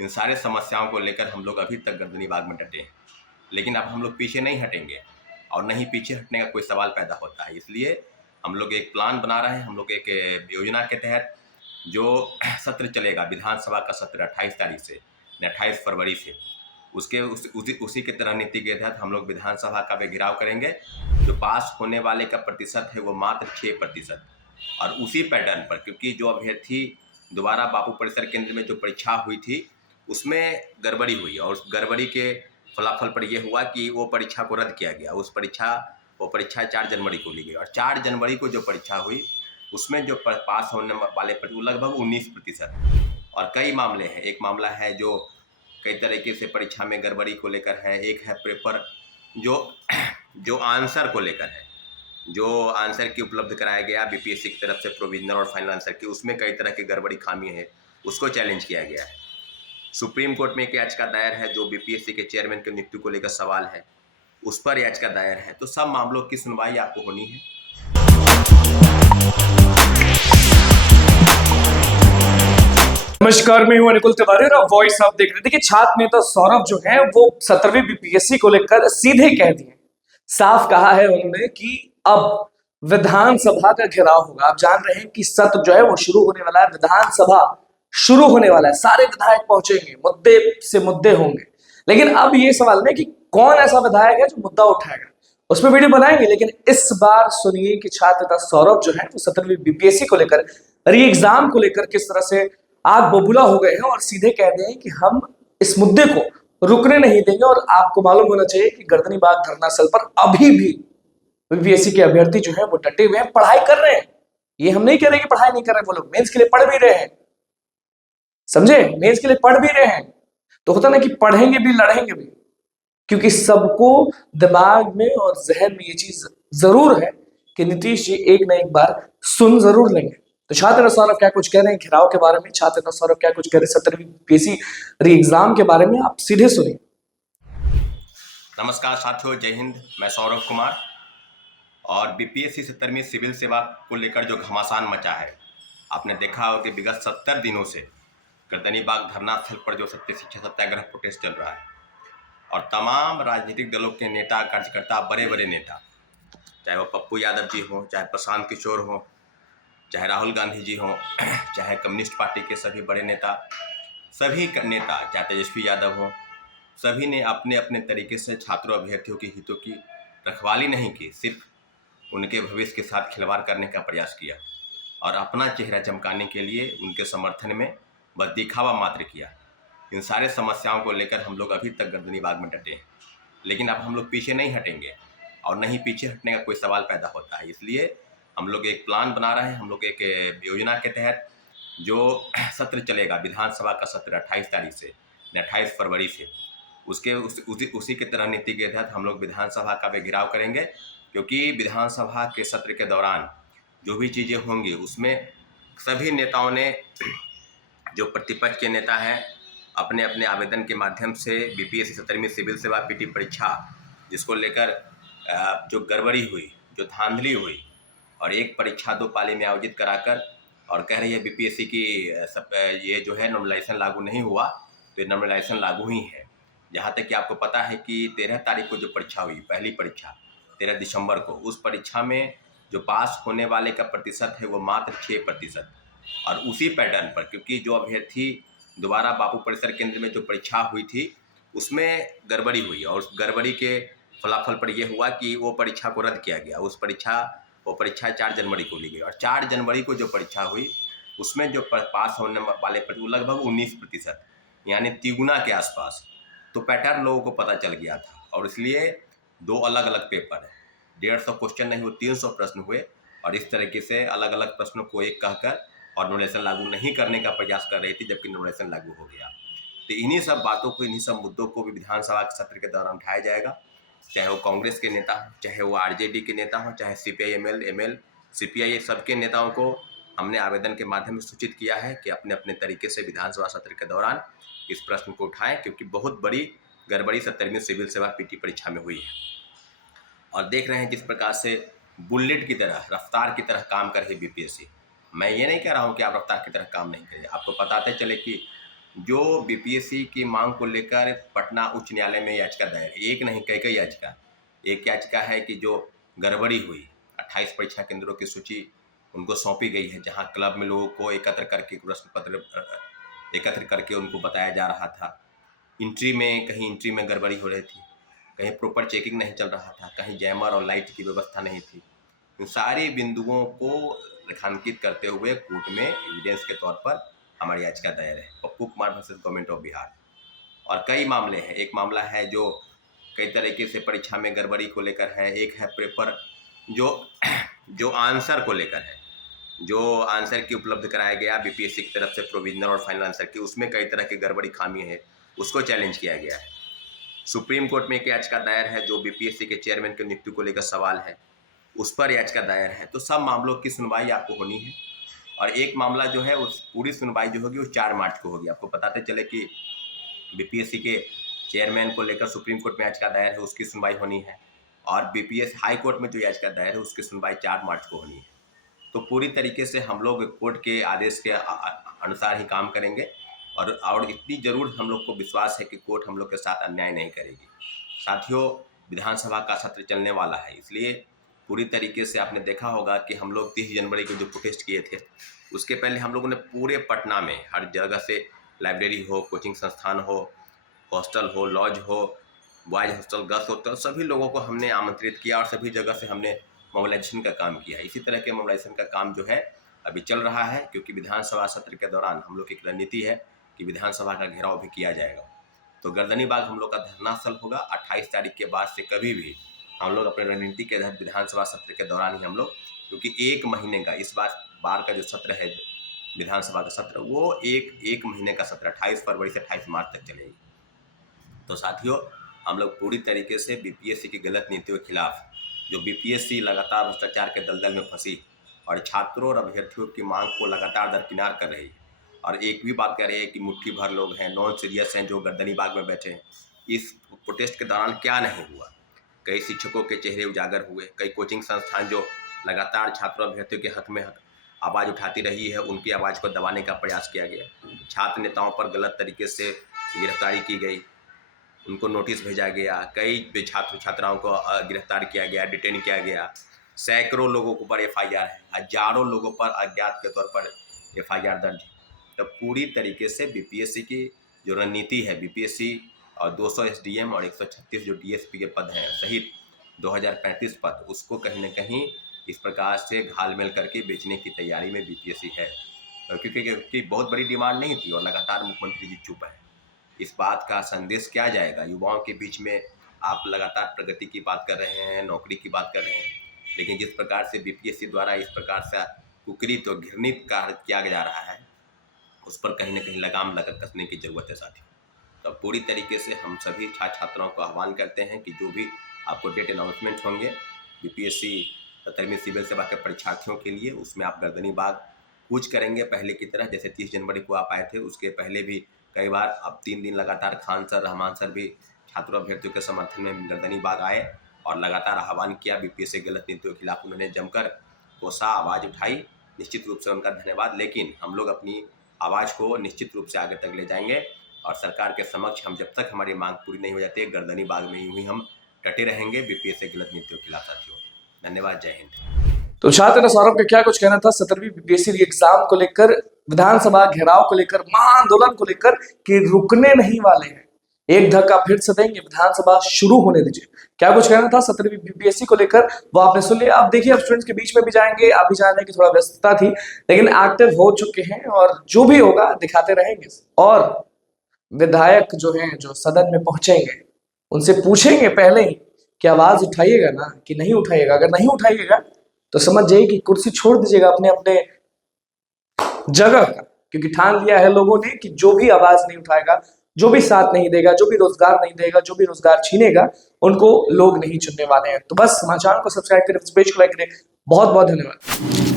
इन सारे समस्याओं को लेकर हम लोग अभी तक गर्दनी बाग में डटे हैं, लेकिन अब हम लोग पीछे नहीं हटेंगे और नहीं पीछे हटने का कोई सवाल पैदा होता है। इसलिए हम लोग एक प्लान बना रहे हैं। हम लोग एक योजना के तहत जो सत्र चलेगा, विधानसभा का सत्र 28 तारीख से 28 फरवरी से, उसी की तरह नीति के तहत हम लोग विधानसभा का भी घेराव करेंगे। जो पास होने वाले का प्रतिशत है वो मात्र 6%, और उसी पैटर्न पर, क्योंकि जो अभ्यर्थी दोबारा बापू परिसर केंद्र में जो परीक्षा हुई थी उसमें गड़बड़ी हुई, और उस गड़बड़ी के फलाफल पर यह हुआ कि वो परीक्षा को रद्द किया गया। वो परीक्षा 4 जनवरी को ली गई, और 4 जनवरी को जो परीक्षा हुई उसमें जो पास होने वाले लगभग 19%। और कई मामले हैं। एक मामला है जो कई तरीके से परीक्षा में गड़बड़ी को लेकर है। एक है पेपर जो आंसर को लेकर है, जो आंसर की उपलब्ध कराया गया बीपीएससी की तरफ से, प्रोविजनल और फाइनल आंसर की, उसमें कई तरह की गड़बड़ी खामी है, उसको चैलेंज किया गया है। सुप्रीम कोर्ट में एक याचिका दायर है जो बीपीएससी के चेयरमैन की नियुक्ति को लेकर सवाल है, उस पर याचिका दायर है। तो सब मामलों की सुनवाई आपको होनी है। नमस्कार, मैं हूं अनिकुल तिवारी और वॉइस आप देख रहे थे। कि छात्र नेता सौरभ जो है वो 17वीं बीपीएससी को लेकर सीधे कह दिए, साफ कहा है उन्होंने कि अब विधानसभा का घेराव होगा। आप जान रहे हैं कि सत्र जो है वो शुरू होने वाला है, विधानसभा शुरू होने वाला है, सारे विधायक पहुंचेंगे, मुद्दे से मुद्दे होंगे। लेकिन अब ये सवाल है कि कौन ऐसा विधायक है जो मुद्दा उठाएगा, उस पर वीडियो बनाएंगे। लेकिन इस बार सुनिए कि छात्र नेता सौरभ जो है वो 17वीं बीपीएससी को लेकर, री एग्जाम को लेकर किस तरह से आग बबूला हो गए हैं और सीधे कह रहे हैं कि हम इस मुद्दे को रुकने नहीं देंगे। और आपको मालूम होना चाहिए कि गर्दनी बाग धरना स्थल पर अभी भी बीपीएससी के अभ्यर्थी जो है वो डटे हुए हैं, पढ़ाई कर रहे हैं। ये हम नहीं कह रहे कि पढ़ाई नहीं कर रहे, वो लोग मेंस के लिए पढ़ भी रहे हैं, समझे, मेंस के लिए पढ़ भी रहे हैं। तो होता ना कि पढ़ेंगे भी लड़ेंगे भी, क्योंकि सबको दिमाग में और जहन में ये चीज जरूर है कि नीतीश जी एक ना एक बार सुन जरूर लेंगे। तो छात्र सौरभ क्या कुछ कह रहे हैं घेराव के बारे में, छात्र सौरभ क्या कुछ कह रहे हैं 17वीं बीपीएससी री एग्जाम के बारे में, आप सीधे सुनिए। नमस्कार साथियों, जय हिंद। मैं सौरभ कुमार। और बीपीएससी 17वीं सिविल सेवा को लेकर जो घमासान मचा है, आपने देखा हो कि विगत 70 दिनों से गर्दनी बाग धरना स्थल पर जो सत्य शिक्षा सत्याग्रह प्रोटेस्ट चल रहा है, और तमाम राजनीतिक दलों के नेता कार्यकर्ता, बड़े बड़े नेता, चाहे वो पप्पू यादव जी हों, चाहे प्रशांत किशोर हों, चाहे राहुल गांधी जी हों, चाहे कम्युनिस्ट पार्टी के सभी बड़े नेता, सभी नेता, चाहे तेजस्वी यादव हों, सभी ने अपने अपने तरीके से छात्रों अभ्यर्थियों के हितों की रखवाली नहीं की, सिर्फ उनके भविष्य के साथ खिलवाड़ करने का प्रयास किया और अपना चेहरा चमकाने के लिए उनके समर्थन में बस दिखावा मात्र किया। इन सारे समस्याओं को लेकर हम लोग अभी तक गर्दनी बाग में डटे हैं, लेकिन अब हम लोग पीछे नहीं हटेंगे और नहीं पीछे हटने का कोई सवाल पैदा होता है। इसलिए हम लोग एक प्लान बना रहे हैं। हम लोग एक योजना के तहत जो सत्र चलेगा, विधानसभा का सत्र 28 तारीख से 28 फरवरी से, उसी की तरह नीति के तहत हम लोग विधानसभा का भी घेराव करेंगे। क्योंकि विधानसभा के सत्र के दौरान जो भी चीज़ें होंगी उसमें सभी नेताओं ने, जो प्रतिपक्ष के नेता हैं, अपने अपने आवेदन के माध्यम से बीपीएससी 17वीं सिविल सेवा पीटी परीक्षा, जिसको लेकर जो गड़बड़ी हुई, जो धांधली हुई, और एक परीक्षा 2 पाली में आयोजित कराकर, और कह रही है बीपीएससी की ये जो है नॉर्मलाइजेशन लागू नहीं हुआ, तो ये नॉर्मलाइजेशन लागू ही है। जहाँ तक कि आपको पता है कि 13 तारीख को जो परीक्षा हुई, पहली परीक्षा 13 दिसंबर को, उस परीक्षा में जो पास होने वाले का प्रतिशत है वो मात्र 6%। और उसी पैटर्न पर, क्योंकि जो अभ्यर्थी दोबारा बापू परिसर केंद्र में जो परीक्षा हुई थी उसमें गड़बड़ी हुई, और उस गड़बड़ी के फलाफल पर यह हुआ कि वो परीक्षा को रद्द किया गया। वो परीक्षा 4 जनवरी को ली गई, और 4 जनवरी को जो परीक्षा हुई उसमें जो पास होने वाले लगभग 19%, यानी तिगुना के आसपास। तो पैटर्न लोगों को पता चल गया था, और इसलिए 2 अलग अलग पेपर, 150 क्वेश्चन नहीं वो 300 प्रश्न हुए, और इस तरीके से अलग अलग प्रश्नों को एक कहकर और नॉमिनेशन लागू नहीं करने का प्रयास कर रही थी, जबकि नॉमिनेशन लागू हो गया। तो इन्हीं सब बातों को, इन्हीं सब मुद्दों को भी विधानसभा के सत्र के दौरान उठाया जाएगा। चाहे वो कांग्रेस के नेता हो, चाहे वो आरजेडी के नेता हो, चाहे सीपीआई, एमएल, सीपीआई, सबके नेताओं को हमने आवेदन के माध्यम से सूचित किया है कि अपने अपने तरीके से विधानसभा सत्र के दौरान इस प्रश्न को उठाएं, क्योंकि बहुत बड़ी गड़बड़ी 17वीं सिविल सेवा पीटी परीक्षा में हुई है। और देख रहे हैं जिस प्रकार से बुलेट की तरह, रफ्तार की तरह काम कर रही बीपीएससी। मैं ये नहीं कह रहा हूँ कि आप रफ्तार की तरह काम नहीं करें। आपको बताते चले कि जो बीपीएससी की मांग को लेकर पटना उच्च न्यायालय में याचिका दायर है, एक नहीं कई याचिका। एक याचिका है कि जो गड़बड़ी हुई 28 परीक्षा केंद्रों की सूची उनको सौंपी गई है, जहां क्लब में लोगों को एकत्र करके प्रश्न पत्र एकत्र करके उनको बताया जा रहा था। कहीं एंट्री में गड़बड़ी हो रही थी, कहीं प्रॉपर चेकिंग नहीं चल रहा था, कहीं जैमर और लाइट की व्यवस्था नहीं थी। इन सारे बिंदुओं को रेखांकित करते हुए कोर्ट में एविडेंस के तौर पर हमारी याचिका दायर है, Pappu Kumar versus government of Bihar. और कई मामले हैं, एक मामला है जो कई तरीके से परीक्षा में गड़बड़ी को लेकर है, एक है पेपर जो आंसर को लेकर है, जो आंसर की उपलब्ध कराया गया बीपीएससी की तरफ से प्रोविजनल और फाइनल आंसर की, उसमें कई तरह की गड़बड़ी खामी है, उसको चैलेंज किया गया है। सुप्रीम कोर्ट में एक याचिका दायर है जो बीपीएससी के चेयरमैन की नियुक्ति को लेकर सवाल है, उस पर याचिका दायर है। तो सब मामलों की सुनवाई आपको होनी है, और एक मामला जो है उस पूरी सुनवाई जो होगी वो 4 मार्च को होगी। आपको बताते चले कि बीपीएससी के चेयरमैन को लेकर सुप्रीम कोर्ट में याचिका दायर है, उसकी सुनवाई होनी है, और बीपीएस हाई कोर्ट में जो याचिका दायर है उसकी सुनवाई 4 मार्च को होनी है। तो पूरी तरीके से हम लोग कोर्ट के आदेश के अनुसार ही काम करेंगे, और इतनी जरूर हम लोग को विश्वास है कि कोर्ट हम लोग के साथ अन्याय नहीं करेगी। साथियों, विधानसभा का सत्र चलने वाला है, इसलिए पूरी तरीके से आपने देखा होगा कि हम लोग 30 जनवरी को जो प्रोटेस्ट किए थे, उसके पहले हम लोगों ने पूरे पटना में हर जगह से, लाइब्रेरी हो, कोचिंग संस्थान हो, हॉस्टल हो, लॉज हो, बॉयज हॉस्टल, गर्ल्स हॉस्टल, सभी लोगों को हमने आमंत्रित किया और सभी जगह से हमने मोबिलाइजेशन का काम किया। इसी तरह के मोबिलाइजेशन का काम जो है अभी चल रहा है, क्योंकि विधानसभा सत्र के दौरान हम लोग की एक रणनीति है कि विधानसभा का घेराव भी किया जाएगा। तो गर्दनीबाग हम लोग का धरना स्थल होगा। 28 तारीख के बाद से कभी भी हम लोग अपने रणनीति के तहत विधानसभा सत्र के दौरान ही हम लोग, क्योंकि 1 महीने का इस बार का जो सत्र है विधानसभा का सत्र, वो एक महीने का सत्र 28 फरवरी से 28 मार्च तक चलेगी। तो साथियों, हम लोग पूरी तरीके से बीपीएससी की गलत नीतियों के खिलाफ, जो बीपीएससी लगातार भ्रष्टाचार के दलदल में फंसी और छात्रों और अभ्यर्थियों की मांग को लगातार दरकिनार कर रही है, और एक भी बात कह रही है कि मुट्ठी भर लोग हैं, नॉन सीरियस हैं, जो गर्दनीबाग में बैठे हैं। इस प्रोटेस्ट के दौरान क्या नहीं हुआ, कई शिक्षकों के चेहरे उजागर हुए, कई कोचिंग संस्थान जो लगातार छात्रों अभ्यर्थियों के हक में आवाज़ उठाती रही है, उनकी आवाज़ को दबाने का प्रयास किया गया। छात्र नेताओं पर गलत तरीके से गिरफ्तारी की गई, उनको नोटिस भेजा गया, कई छात्र छात्राओं को गिरफ्तार किया गया, डिटेन किया गया, सैकड़ों लोगों के ऊपर एफआईआर है, हजारों लोगों पर अज्ञात के तौर पर एफआईआर दर्ज है। तो पूरी तरीके से बीपीएससी की जो रणनीति है, बीपीएससी और 200 एसडीएम और 136 जो डीएसपी के पद हैं सहित 2035 पद, उसको कहीं न कहीं इस प्रकार से घालमेल करके बेचने की तैयारी में बीपीएससी है, क्योंकि बहुत बड़ी डिमांड नहीं थी और लगातार मुख्यमंत्री जी चुप है। इस बात का संदेश क्या जाएगा युवाओं के बीच में? आप लगातार प्रगति की बात कर रहे हैं, नौकरी की बात कर रहे हैं, लेकिन जिस प्रकार से बीपीएससी द्वारा इस प्रकार से कुकृत और घृणित कार्य किया जा रहा है, उस पर कहीं न कहीं लगाम कसने की जरूरत है साथियों। तो पूरी तरीके से हम सभी छात्राओं को आह्वान करते हैं कि जो भी आपको डेट अनाउंसमेंट होंगे बीपीएससी 17वीं सिविल सेवा के परीक्षार्थियों के लिए, उसमें आप गर्दनीबाग कूच करेंगे पहले की तरह, जैसे 30 जनवरी को आप आए थे। उसके पहले भी कई बार, अब 3 दिन लगातार खान सर, रहमान सर भी छात्रों अभ्यर्थियों के समर्थन में गर्दनीबाग आए और लगातार आह्वान किया। बीपीएससी गलत नीतियों के खिलाफ उन्होंने जमकर कोसा, आवाज़ उठाई, निश्चित रूप से उनका धन्यवाद। लेकिन हम लोग अपनी आवाज़ को निश्चित रूप से आगे तक ले जाएंगे और सरकार के समक्ष हम, जब तक हमारी मांग पूरी नहीं हो जाती है, गर्दनीबाग में यूं ही हम डटे रहेंगे बीपीएससी गलत नीतियों के खिलाफ साथियों। धन्यवाद, जय हिंद। तो छात्र सौरभ का क्या कुछ कहना था 17वीं बीपीएससी एग्जाम को लेकर, विधानसभा घेराव को लेकर, महाआंदोलन को लेकर कि रुकने नहीं वाले हैं, एक धक्का फिर से देंगे, विधानसभा शुरू होने दीजिए। क्या कुछ कहना था 17वीं बीपीएससी को लेकर, वो आपने सुन लिया। अब देखिए, अब स्टूडेंट्स के बीच में भी जाएंगे, आप भी जाने की थोड़ा व्यस्तता थी, लेकिन एक्टिव हो चुके हैं और जो भी होगा दिखाते रहेंगे। और विधायक जो हैं, जो सदन में पहुंचेंगे, उनसे पूछेंगे पहले ही कि आवाज उठाइएगा ना कि नहीं उठाइएगा। अगर नहीं उठाइएगा तो समझ जाइए कि कुर्सी छोड़ दीजिएगा अपने अपने जगह का, क्योंकि ठान लिया है लोगों ने कि जो भी आवाज नहीं उठाएगा, जो भी साथ नहीं देगा, जो भी रोजगार नहीं देगा, जो भी रोजगार छीनेगा, उनको लोग नहीं चुनने वाले हैं। तो बस हमारे चैनल को सब्सक्राइब करें, इस पेज को लाइक करें। बहुत बहुत धन्यवाद।